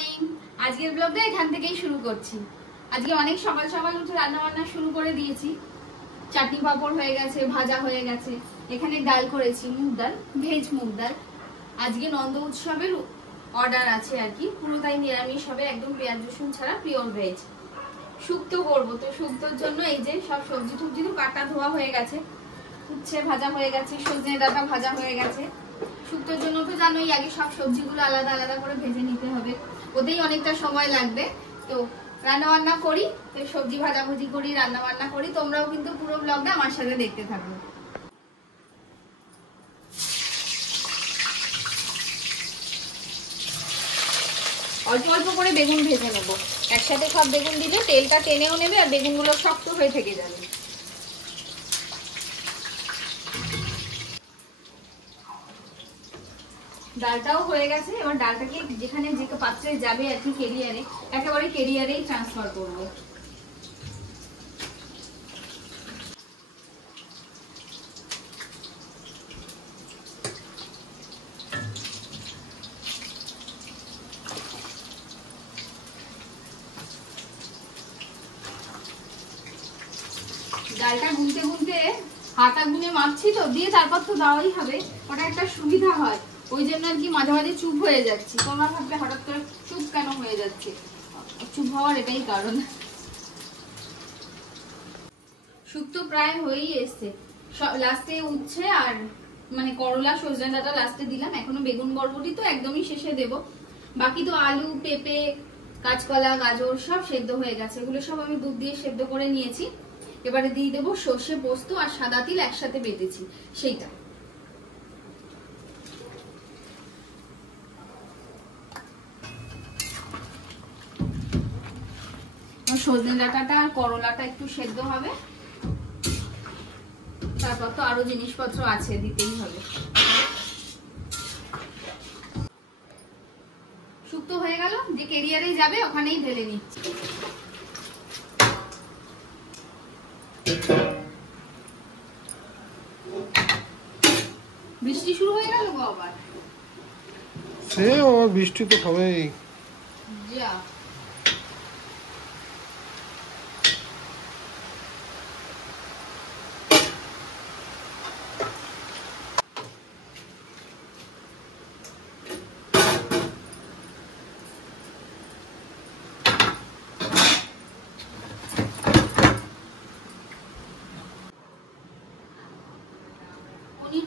Morning. আজকের ব্লগটা এখান থেকেই শুরু করছি। আজকে অনেক সকাল সকাল উঠে রান্না বান্না শুরু করে দিয়েছি। চাটনি পাঁপড় হয়ে গেছে, ভাজা হয়ে গেছে। এখানে ডাল করেছি, মুগ ডাল, ভেজ মুগ ডাল। আজকে নন্দ উৎসবের অর্ডার আছে আর কি, পুরোটাই নিরামিষ হবে, একদম পেঁয়াজ রসুন ছাড়া, পিওর ভেজ। শুক্তো করবো, তো শুক্তোর জন্য এই যে সব সবজি টবজি তো কাটা ধোয়া হয়ে গেছে, উচ্ছে ভাজা হয়ে গেছে, সজনে ডাঁটা ভাজা হয়ে গেছে। শুক্তোর জন্য তো জানোই আগে সব সবজিগুলো আলাদা আলাদা করে ভেজে নিতে হবে, ওতেই অনেকটা সময় লাগবে। তো রান্না বান্না করি, তো সবজি ভাজাভুজি করি, রান্না বান্না করি। তোমরাও কিন্তু পুরো ব্লগটা আমার সাথে দেখতে থাকো। অল্প অল্প করে বেগুন ভেজে নেবো, একসাথে সব বেগুন দিলে তেলটা টেনেও নেবে আর বেগুনগুলো শক্ত হয়ে থেকে যাবে। ডালটাও হয়ে গেছে, এবার ডালটাকে যেখানে যে পাত্রে যাবে আর কি, কেরিয়ারে, একেবারে কেরিয়ারেই ট্রান্সফার করবো। ডালটা গুনতে গুনতে হাতা গুনে মাপছি তো, দিয়ে তারপর তো দেওয়াই হবে, ওটা একটা সুবিধা হয়। ওই জন্য আর কি মাঝে মাঝে চুপ হয়ে যাচ্ছি। তোমরা ভাববে হঠাৎ করে চুপ কেন হয়ে যাচ্ছে, চুপ হওয়ার এটাই কারণ। শুক্তো প্রায় হয়েই এসছে, লাস্টে উচ্ছে আর মানে করলা সজনে ডাঁটা লাস্টে দিলাম। এখনো বেগুন বরবটি তো একদমই শেষে দেব। বাকি তো আলু, পেঁপে, কাঁচকলা, গাজর সব সেদ্ধ হয়ে গেছে, এগুলো সব আমি দুধ দিয়ে সেদ্ধ করে নিয়েছি। এবারে দিয়ে দেবো সর্ষে, পোস্ত আর সাদা তিল একসাথে বেটেছি সেইটা। সজনে ডাঁটাটা আর করলাটা একটু সেদ্ধ হবে, তারপর তো আরো জিনিসপত্র আছে, দিতেই হবে। শুক্তো হয়ে গেল, যে কেরিয়ারে যাবে ওখানেই ঢেলে নিচ্ছি। বৃষ্টি শুরু হয়ে গেল গো আবার। সে আবার বৃষ্টি তো হবেই। যা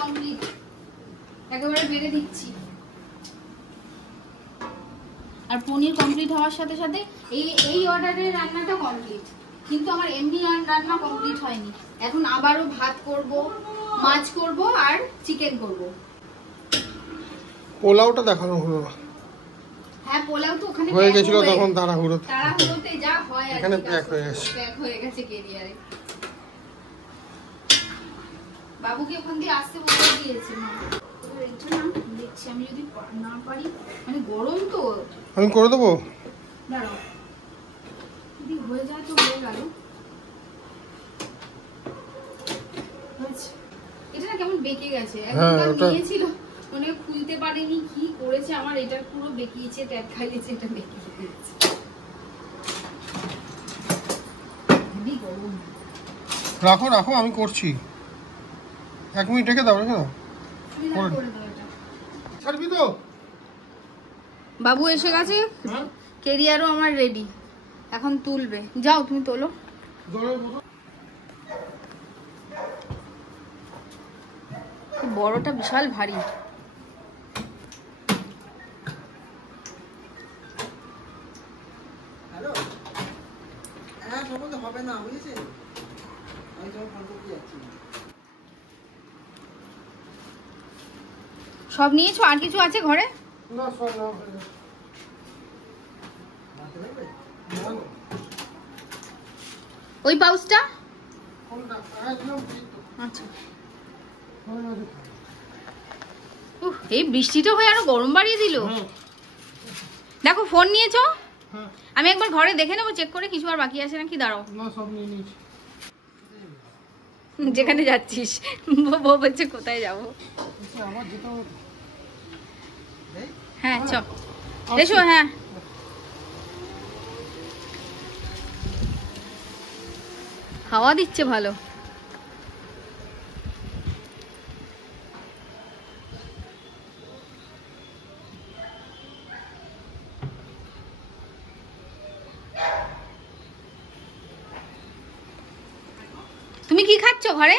কমপ্লিট, একেবারে বেড়ে দিচ্ছি। আর পনির কমপ্লিট হওয়ার সাথে সাথে এই অর্ডারের রান্নাটা কমপ্লিট, কিন্তু আমার এমনি রান্না কমপ্লিট হয়নি। এখন আবারও ভাত করব, মাছ করব আর চিকেন করব। পোলাওটা দেখানো হলো না। হ্যাঁ, পোলাও তো ওখানে হয়ে গেছিল তখন তাড়াহুড়োতে যা হয় আর এখানে প্যাক হয়ে গেছে, প্যাক হয়ে গেছে কেরিয়ারে। বাবুকে ওখান দিয়ে আসতে বলে দিয়েছি। দেখছি আমি যদি না পারি, মানে গরম তো, আমি করে দেবো। দাঁড়াও, যদি হয়ে যায় তো হয়ে গেল। এটা না কেমন বেঁকে গেছে, একদম নিয়েছিল মানে খুলতে পারেনি, কি করেছে আমার, এটা পুরো বেঁকিয়েছে, ট্যাপ খাইয়েছে, এটা বেঁকে গেছে। রাখো রাখো, আমি করছি। 1 মিনিট রেখে দাও, রেখে দাও। ছাড়বি তো? বাবু এসে গেছে, কেরিয়ারও আমার রেডি, এখন তুলবে। যাও তুমি তোলো। বড়টা বিশাল ভারী। হবে না, বুঝেছে? আমি তোমার ফোন করতে যাচ্ছি। সব নিয়েছো? আর কিছু আছে ঘরে? না, সব না। ওই পাউচটা? আচ্ছা। এই বৃষ্টিটা হয়ে আরো গরম বাড়িয়ে দিল। দেখো ফোন নিয়েছো? আমি একবার ঘরে দেখে নেবো, চেক করে কিছু আর বাকি আছে নাকি। দাঁড়াও, না সব নিয়ে নিয়েছি। যেখানে যাচ্ছিস বউ বলছে কোথায় যাবো। আমার যেটা হ্যাঁ চ এসো। হ্যাঁ হাওয়া দিচ্ছে ভালো। তুমি কি খাচ্ছ ঘরে?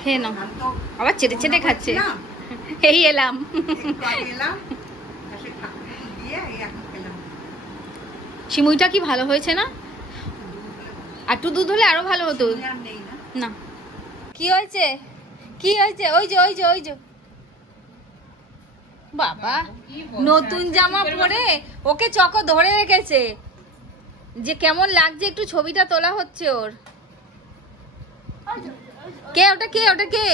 খেয়ে নাও। আবার চেটে চেটে খাচ্ছে। এই এলাম। সিমুইটা কি ভালো হয়েছে না? আর একটু দুধ হলে আরো ভালো হতো না। কি হয়েছে? কি হয়েছে? ওই যে ওই যে ওই যে বাবা নতুন জামা পরে ওকে চকো ধরে রেখেছে যে কেমন লাগছে, একটু ছবিটা তোলা হচ্ছে ওর। কে ওটা? কে ওটা? কে?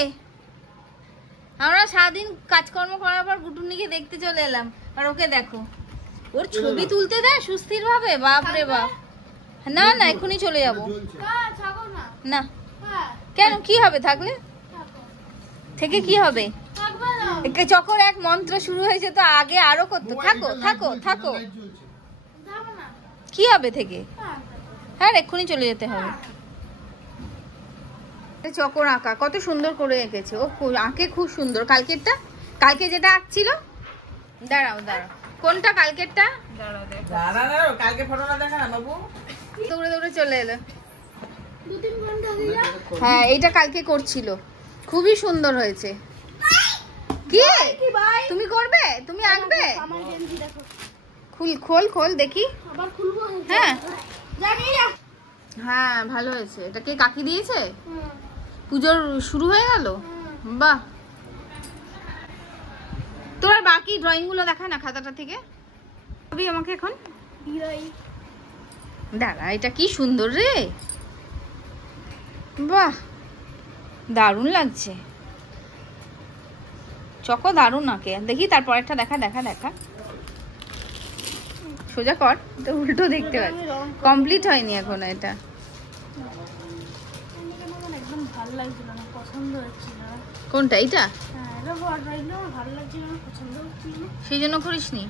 আমরা সারাদিন কাজকর্ম করার পর গুটুনিকে দেখতে চলে এলাম, আর ওকে দেখো ওর ছবি তুলতে দেয় সুস্থির ভাবে। বাপ রে বাপ। না না এখনই চলে যাবো। না কেন? কি হবে থাকলে? থেকে কি হবে? চকর এক মন্ত্র শুরু হয়েছে তো, আগে আরো করতো। থাকো থাকো থাকো, কি হবে থেকে? হ্যাঁ এক্ষুনি চলে যেতে হবে। চকর আঁকা কত সুন্দর করে এঁকেছে ও, আঁকে খুব সুন্দর। কালকেরটা, কালকে যেটা আঁকছিল, দাঁড়াও দাঁড়াও, কোনটা কালকেরটা? দাঁড়াও কালকে ফটোটা দেখা না বাবু। দৌড়ে দৌড়ে চলে এলো। হ্যাঁ এইটা কালকে করছিল, খুবই সুন্দর হয়েছে। কি তুমি করবে? তুমি আঁকবে? খুল খোল খোল দেখি। হ্যাঁ হ্যাঁ ভালো হয়েছে। এটা কে কাকি দিয়েছে? পুজোর শুরু হয়ে গেল। বাহ, তোর বাকি ড্রয়িং গুলো দেখা না খাতাটা থেকে আমাকে এখন। দাঁড়া, এটা কি সুন্দর রে, বাহ দারুণ লাগছে। চকো দারুণ আঁকে। দেখি তারপর একটা দেখা দেখা দেখা। সোজা কর, তো উল্টো দেখতে পাচ্ছি। কমপ্লিট হয়নি এখনো এটা। কোনটা? এইটা? সেই জন্য করিসনি?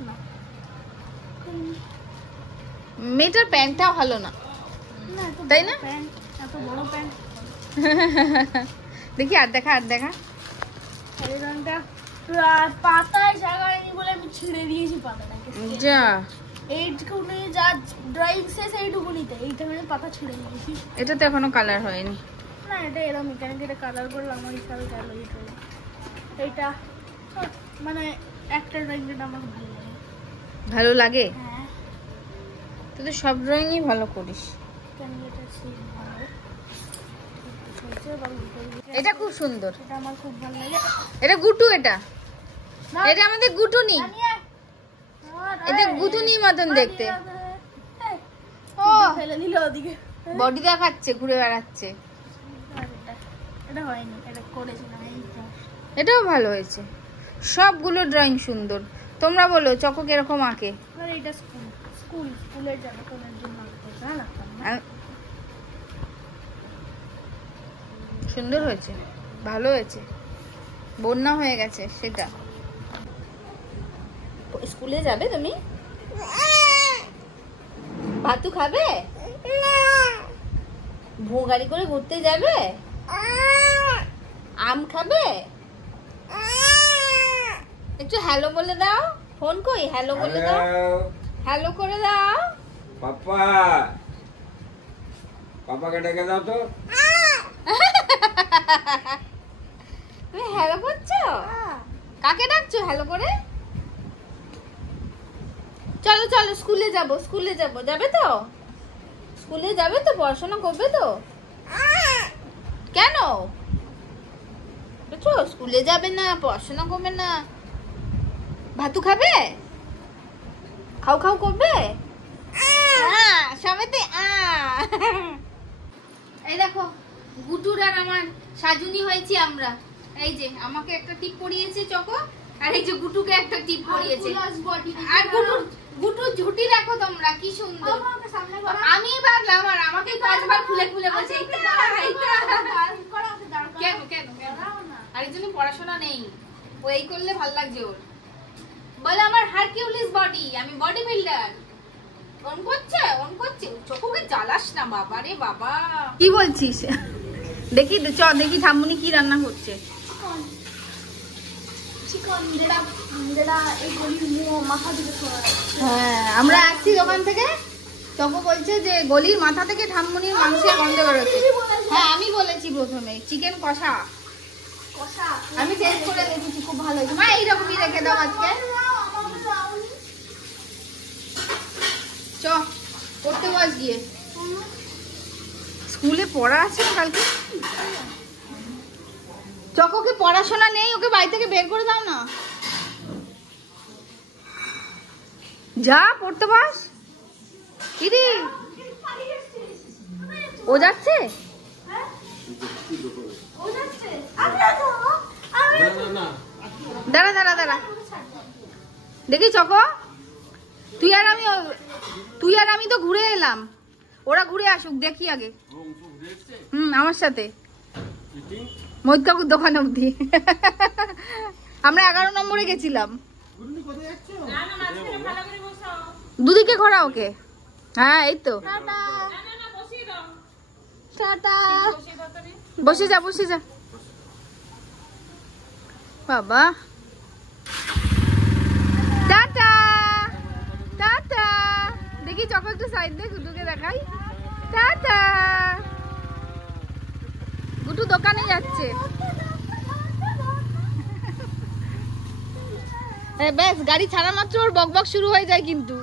মেয়েটার প্যান্টটাও ভালো না, তাই না? দেখি আর দেখা আর দেখা। পাতায় জায়গায়নি বলে আমি ছিঁড়ে দিয়েছি পাতাটাকে। যা এইটুকুনি যা ড্রয়িং শেষ এইটুকুনিতে, এইটা মানে পাতা ছিঁড়ে দিয়েছি। এটা তো এখনো কালার হয়নি না, এটা এরকম মেকানিক এটা কালার করলে আমার হিসাবে গেল। এইটা মানে একটা ড্রয়িংটা আমার ভালো লাগে। ভালো লাগে? হ্যাঁ, তুই তো সব ড্রয়িংই ভালো করিস। এটা খুব সুন্দর, এটা আমার খুব ভালো লাগে। এটা গুটু, এটা এটা আমাদের গুটুনি, এটা গুটুনি মতন দেখতে। ও ফেলে দিল ওদিকে, বডি দেখাচ্ছে, ঘুরে বেড়াচ্ছে। এটা হয়নি, এটা করেছিলাম। এটাও ভালো হয়েছে, সবগুলো ড্রয়িং সুন্দর। তোমরা বলো চকো কিরকম আঁকে? এটা স্কুলের জন্য সুন্দর হয়েছে, ভালো হয়েছে। বন্যা হয়ে গেছে সেটা। স্কুলে যাবে তুমি? ভাতু খাবে? ভো গাড়ি করে ঘুরতে যাবে? আম খাবে? একটু হ্যালো বলে দাও। ফোন কই, হ্যালো বলে দাও, হ্যালো করে দাও। পাপা, পাপাকে ডেকে দাও তো। তুমি হ্যালো করছো? কাকে ডাকছো হ্যালো করে? চলো চলো স্কুলে যাব, স্কুলে যাব। যাবে তো? স্কুলে যাবে তো? পড়াশোনা করবে তো? কেন স্কুলে যাবে না, পড়াশোনা করবে না? ভাতু খাবে? খাও খাও করবে? সবেতে এই দেখো গুটুর আর আমার সাজুনি হয়েছি আমরা। এই যে আমাকে একটা টিপ পরিয়েছে চকো, আর এই যে গুটুকে একটা টিপ পরিয়েছে। আর গুটুর ঝুটি দেখো তোমরা কি সুন্দর। আমি ভাবলাম আর আমাকে পাঁচবার খুলে খুলে বলছে কেন কেন আর এই জন্য পড়াশোনা নেই। ও এই করলে ভাল লাগছে ওর। বলে আমার হারকিউলিস বডি, আমি বডি বিল্ডার। অন করছে চোখকে জ্বালাস না বাবা রে বাবা। কি বলছিস? দেখি দেখি ঠাম্মুনি কি রান্না করছে। হ্যাঁ আমরা আসছি দোকান থেকে, চকো বলছে যে গলির মাথা থেকে ঠাম্মুনির মাংসের গন্ধ বেরোচ্ছে। হ্যাঁ আমি বলেছি প্রথমে চিকেন কষা, আমি টেস্ট করে দেখেছি খুব ভালো হয়েছে। মা এইরকমই রেখে দাও আজকে। চ পড়তে বস গিয়ে, স্কুলে পড়া আছে কালকে। চকোকে পড়াশোনা নেই, ওকে বাড়ি থেকে বের করে দাও না। যা পড়তে বস। দিদি ও যাচ্ছে, দাঁড়া দাঁড়া দাঁড়া দেখি চকো, তুই আর আমি তো ঘুরে এলাম, ওরা ঘুরে আসুক দেখি আগে। আমার সাথে মহিত কাকুর দোকান অব্দি। আমরা 11 নম্বরে গেছিলাম। দুদিকে ঘোরা ওকে। হ্যাঁ এই তো, টাটা। বসে যা বসে যা বাবা। Tata tata. দেখি চকো একটু সাইড দে, গুটুকে দেখাই। টাটা। গুটু দোকানে যাচ্ছে। বেশ গাড়ি ছাড়া মাত্র ওর বকবক শুরু হয়ে যায় কিন্তু।